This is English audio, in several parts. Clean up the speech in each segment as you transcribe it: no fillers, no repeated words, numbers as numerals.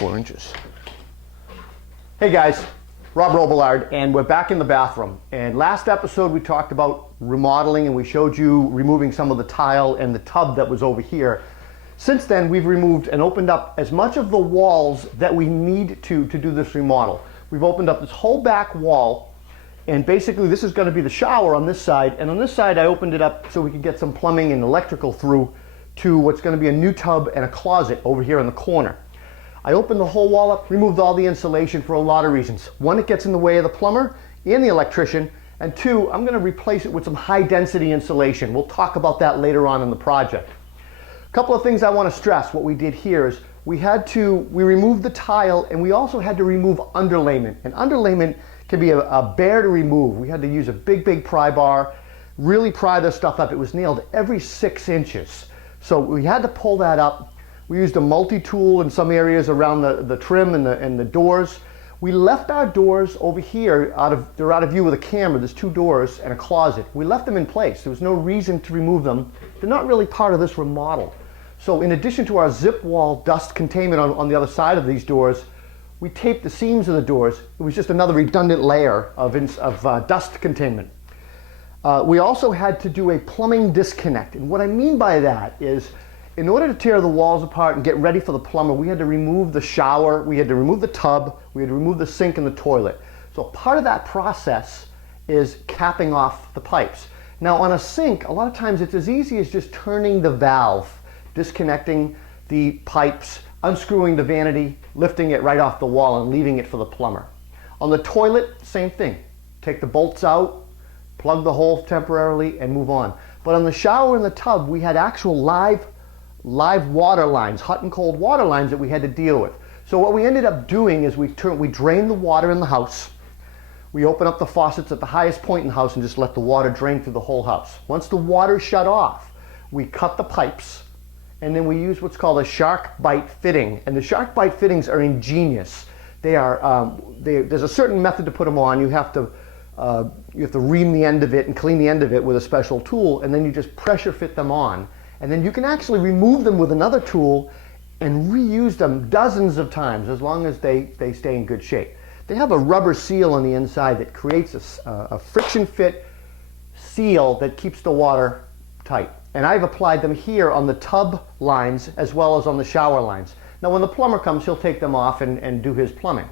4 inches. Hey guys, Rob Robillard, and we're back in the bathroom. And last episode we talked about remodeling and we showed you removing some of the tile and the tub that was over here. Since then we've removed and opened up as much of the walls that we need to do this remodel. We've opened up this whole back wall, and basically this is going to be the shower on this side, and on this side I opened it up so we could get some plumbing and electrical through to what's going to be a new tub and a closet over here in the corner. I opened the whole wall up, removed all the insulation for a lot of reasons. One, it gets in the way of the plumber and the electrician, and two, I'm going to replace it with some high density insulation. We'll talk about that later on in the project. A couple of things I want to stress. What we did here is we removed the tile, and we also had to remove underlayment. And underlayment can be a bear to remove. We had to use a big pry bar, really pry this stuff up. It was nailed every 6 inches. So we had to pull that up. We used a multi-tool in some areas around the trim and the doors. We left our doors over here, they're out of view with a camera. There's 2 doors and a closet. We left them in place. There was no reason to remove them. They're not really part of this remodel. So in addition to our zip wall dust containment on the other side of these doors, we taped the seams of the doors. It was just another redundant layer of dust containment. We also had to do a plumbing disconnect. And what I mean by that is, in order to tear the walls apart and get ready for the plumber, we had to remove the shower, we had to remove the tub, we had to remove the sink and the toilet. So part of that process is capping off the pipes. Now on a sink, a lot of times it's as easy as just turning the valve, disconnecting the pipes, unscrewing the vanity, lifting it right off the wall and leaving it for the plumber. On the toilet, same thing. Take the bolts out, plug the hole temporarily and move on. But on the shower and the tub, we had actual live water lines, hot and cold water lines that we had to deal with. So what we ended up doing is we drained the water in the house. We open up the faucets at the highest point in the house and just let the water drain through the whole house. Once the water shut off, we cut the pipes, and then we use what's called a shark bite fitting. And the shark bite fittings are ingenious. There's a certain method to put them on. You have to ream the end of it and clean the end of it with a special tool, and then you just pressure fit them on. And then you can actually remove them with another tool and reuse them dozens of times as long as they stay in good shape. They have a rubber seal on the inside that creates a friction fit seal that keeps the water tight. And I've applied them here on the tub lines as well as on the shower lines. Now when the plumber comes, he'll take them off and do his plumbing.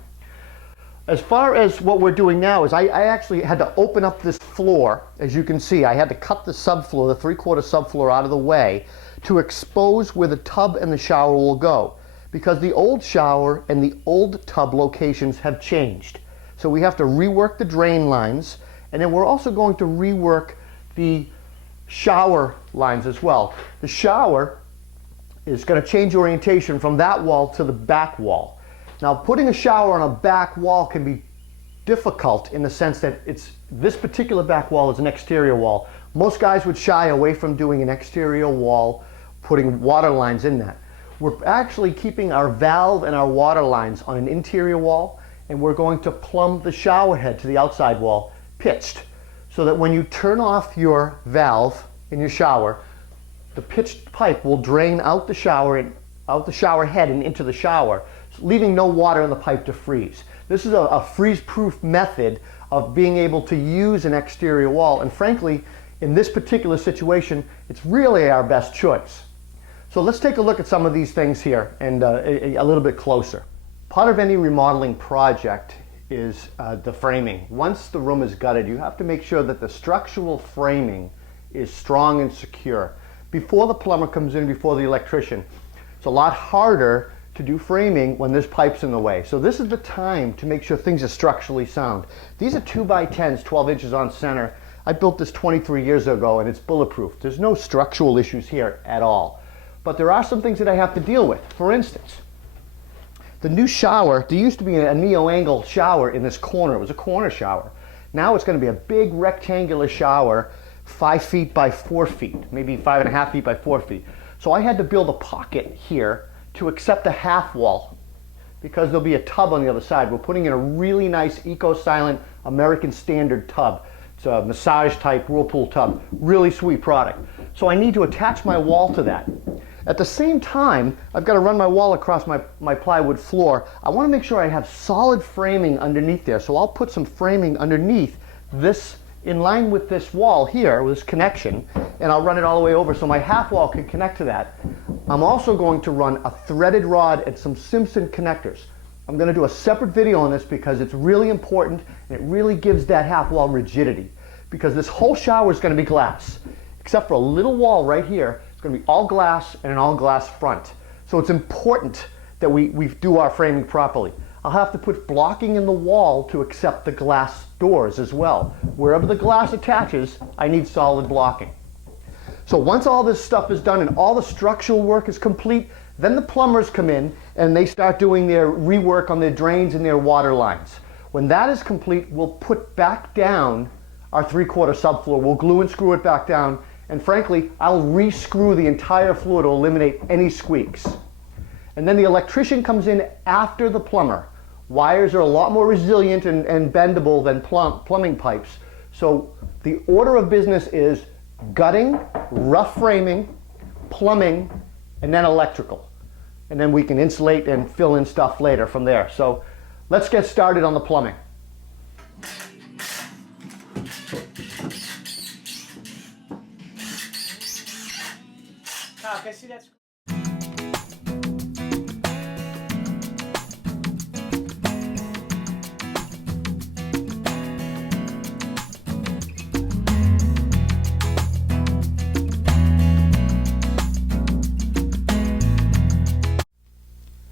As far as what we're doing now is I actually had to open up this floor. As you can see, I had to cut the subfloor, the 3/4 subfloor out of the way to expose where the tub and the shower will go, because the old shower and the old tub locations have changed. So we have to rework the drain lines, and then we're also going to rework the shower lines as well. The shower is going to change orientation from that wall to the back wall. Now putting a shower on a back wall can be difficult in the sense that this particular back wall is an exterior wall. Most guys would shy away from doing an exterior wall, putting water lines in that. We're actually keeping our valve and our water lines on an interior wall, and we're going to plumb the shower head to the outside wall pitched, so that when you turn off your valve in your shower, the pitched pipe will drain out the shower head and into the shower, leaving no water in the pipe to freeze. This is a freeze-proof method of being able to use an exterior wall, and frankly, in this particular situation, it's really our best choice. So let's take a look at some of these things here and a little bit closer. Part of any remodeling project is the framing. Once the room is gutted, you have to make sure that the structural framing is strong and secure. Before the plumber comes in, before the electrician, it's a lot harder to do framing when there's pipes in the way. So this is the time to make sure things are structurally sound. These are 2x10s, 12 inches on center. I built this 23 years ago and it's bulletproof. There's no structural issues here at all. But there are some things that I have to deal with. For instance, the new shower, there used to be a neo-angle shower in this corner. It was a corner shower. Now it's going to be a big rectangular shower, 5 feet by 4 feet, maybe 5.5 feet by 4 feet. So I had to build a pocket here to accept a half wall, because there'll be a tub on the other side. We're putting in a really nice eco-silent American standard tub. It's a massage type Whirlpool tub, really sweet product. So I need to attach my wall to that. At the same time, I've got to run my wall across my plywood floor. I want to make sure I have solid framing underneath there. So I'll put some framing underneath this, in line with this wall here, with this connection, and I'll run it all the way over so my half wall can connect to that. I'm also going to run a threaded rod and some Simpson connectors. I'm going to do a separate video on this because it's really important and it really gives that half wall rigidity. Because this whole shower is going to be glass, except for a little wall right here. It's going to be all glass and an all glass front. So it's important that we do our framing properly. I'll have to put blocking in the wall to accept the glass doors as well. Wherever the glass attaches, I need solid blocking. So once all this stuff is done and all the structural work is complete, then the plumbers come in and they start doing their rework on their drains and their water lines. When that is complete, we'll put back down our 3/4 subfloor. We'll glue and screw it back down, and frankly, I'll re-screw the entire floor to eliminate any squeaks. And then the electrician comes in after the plumber. Wires are a lot more resilient and bendable than plumbing pipes. So the order of business is gutting, rough framing, plumbing, and then electrical. And then we can insulate and fill in stuff later from there. So let's get started on the plumbing. Can I see that?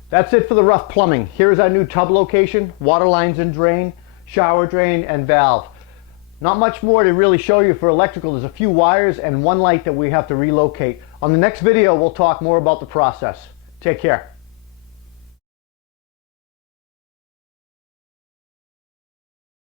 That's it for the rough plumbing. Here's our new tub location, water lines and drain, shower drain, and valve. Not much more to really show you for electrical. There's a few wires and one light that we have to relocate. On the next video, we'll talk more about the process. Take care.